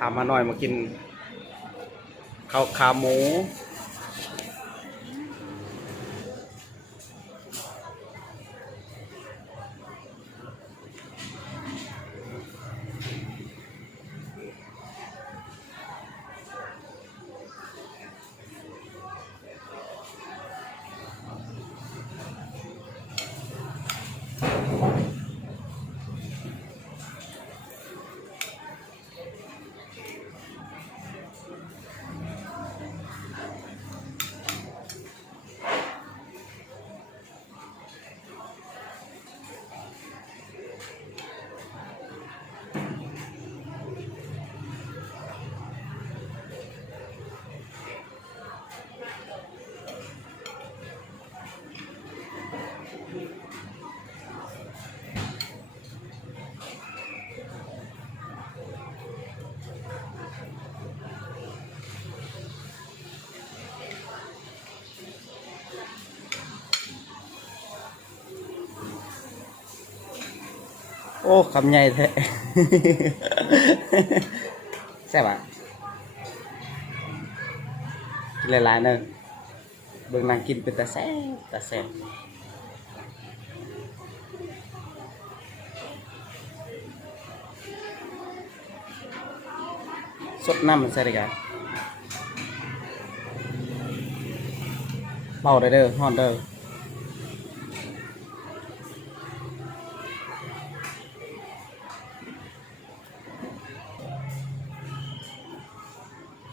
พามาหน่อยมากินข้าวขาหมูโอ้คำใหญ่แท้ แซ่บอ่ะกินหลายๆเนอะเบิ่งนางกินเป็นตาแซ่บตาแซ่บสดน้ำมันใส่ได้กันเบาได้เด้อฮ้อนเด้อ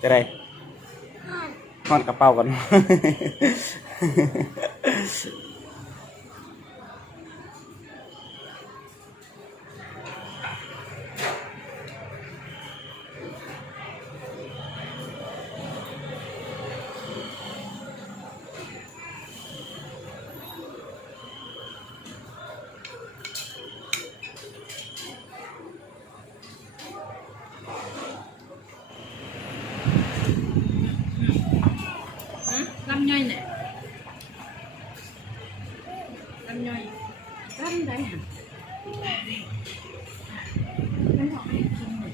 จะได้ฮ้อนกระเป๋ากัน ลำย่อยเนี่ยลำย่อยลำได้ห่ะมันบอกให้กินเลย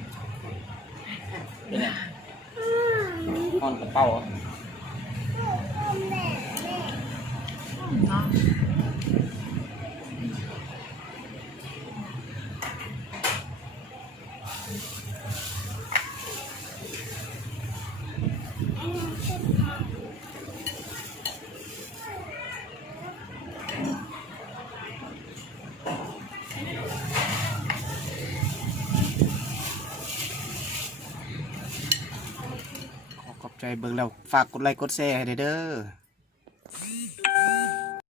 ฮ้อนกระเป๋าอะ เนาะขอบใจเบิ่งแล้วฝากกดไลค์กดแชร์ให้เด้อ